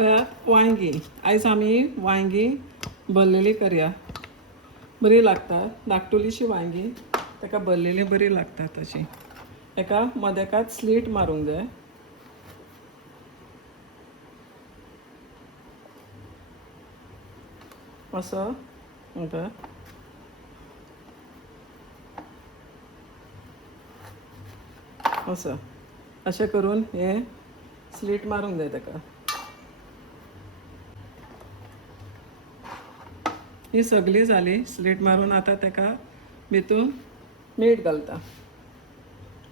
पळयात वांगी. आयज आमी वांगी भरलेली करया. बरी लागता धाकटुलीशी वांगी, ताका भरलेली बरी लागता तशी. एका मदेकात स्लीट मारूंक जाय. असो ओके. असं अशें करून हे स्लीट मारूंक जाय ताका. ही सगळी जाली स्लीट मारून. आतां ताका भितून मीठ घालता.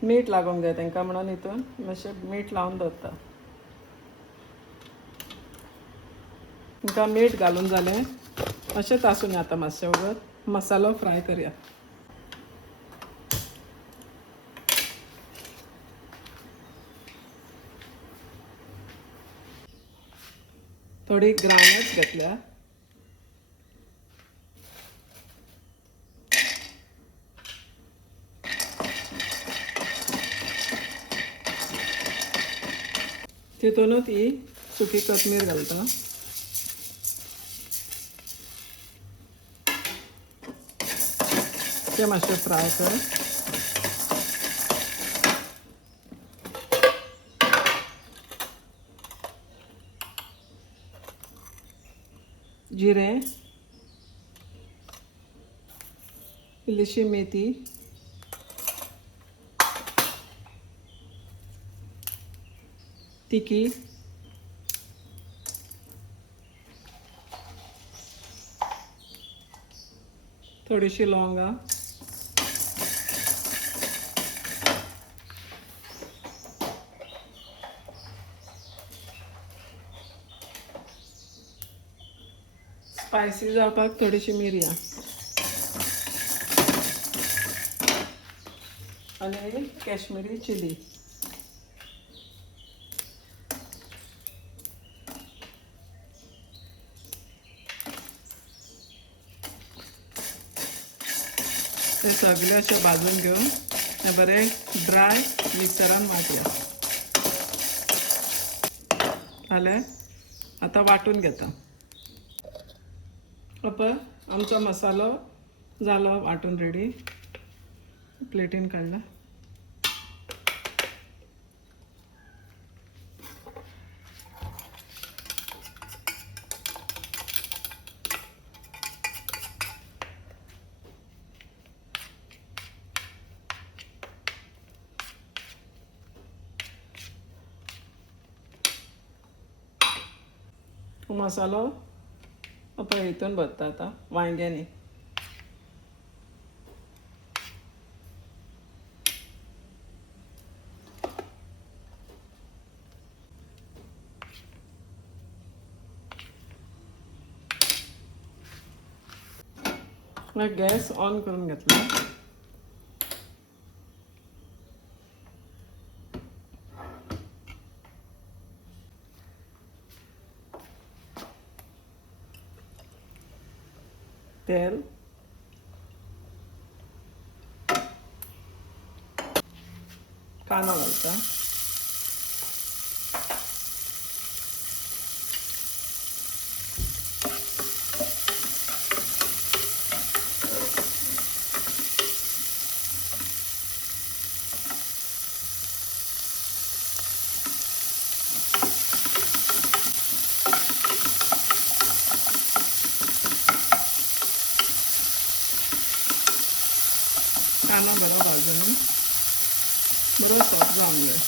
मीठ लागूंक जाय तांकां म्हणून हितून मातशें मीठ लावन दवरता. तांकां मीठ घालून जालें अशेंच आसूं आतां मातशें वगत मसालो फ्राय करया. थोडी ग्रावनट्स घेतल्या. तितूनच ही सुकी कोथमीर घालता. ते मातशें फ्राय कर. जिरें, इल्लीशी मेथी, तिकी, थोडीशी लवंगा, स्पायसी जावपाक थोडीशी मिरयां आनी कश्मीरी चिली. ते सगळे अशें भाजून घेवन हे बरें ड्राय मिक्सरान वांटया. जालें आतां वांटून घेता. पळय आमचो मसालो जालो वांटून रेडी. प्लेटीन काडला. मसालो पळय हितून भरता आतां वांग्यांनी. गॅस ऑन करून घेतला. तेल, कांदो घालता. कांदो बरो भाजून बरो सॉफ्ट जावंक जाय.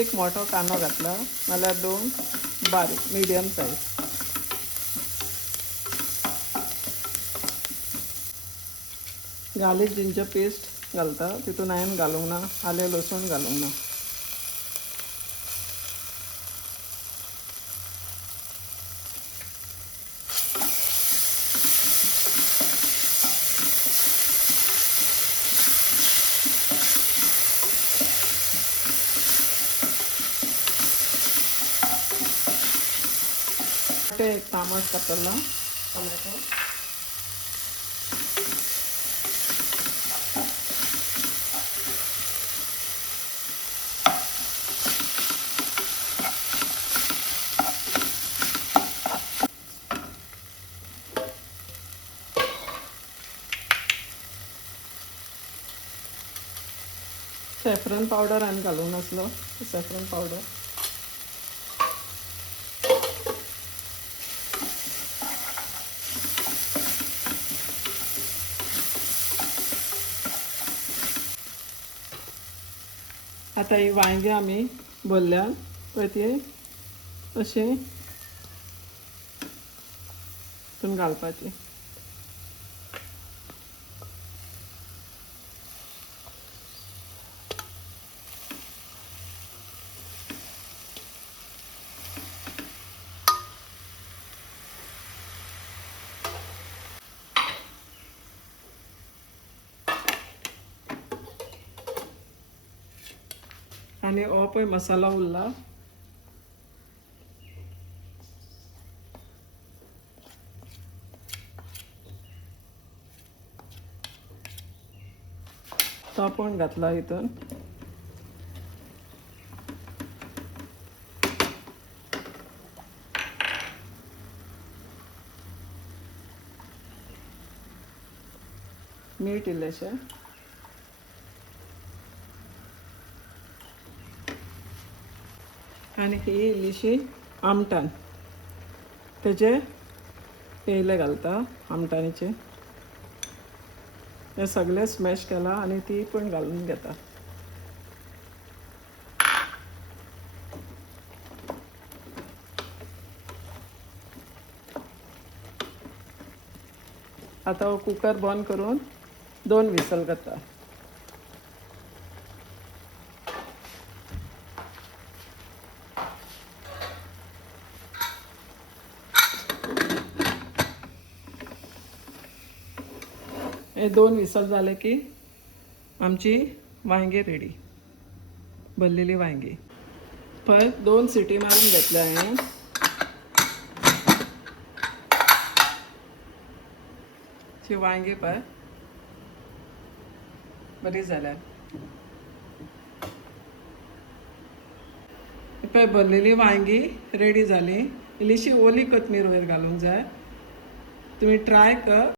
एक मोठो कांदो घातला नाल्यार 2 बारीक medium size. Garlic ginger paste घालता. तितून हांवें घालूंक ना. आलें लसूण घालूंक ना. एक तामस कातरला टोमॅटो. सॅफ्रन पावडर हांवें घालूंक नासलो सॅफ्रन पावडर. आतां ही वांयगी आमी भरल्यान पळय ती अशी तितून घालपाची. आनी हो पळय मसाला उरला तो पण घातला हितून. मीठ इल्लेशें. आनी ही इल्लीशी आमटान तेजे येयले घालता आमटाणीचे. हे सगळे स्मॅश केला आनी ती पण घालून घेता. आतां हो कुकर बंद करून 2 विसल घाता. हे 2 विसल जाले की आमची वांयगी रेडी. भरलेली वांयगी पळय 2 सिटी मारून घेतल्या हांवें. ची वांयगी पळय बरी जाल्या. पळय भरलेली वांयगी रेडी जाली. इल्लीशी ओली कोथमीर वयर घालूंक जाय. तुमी ट्राय कर.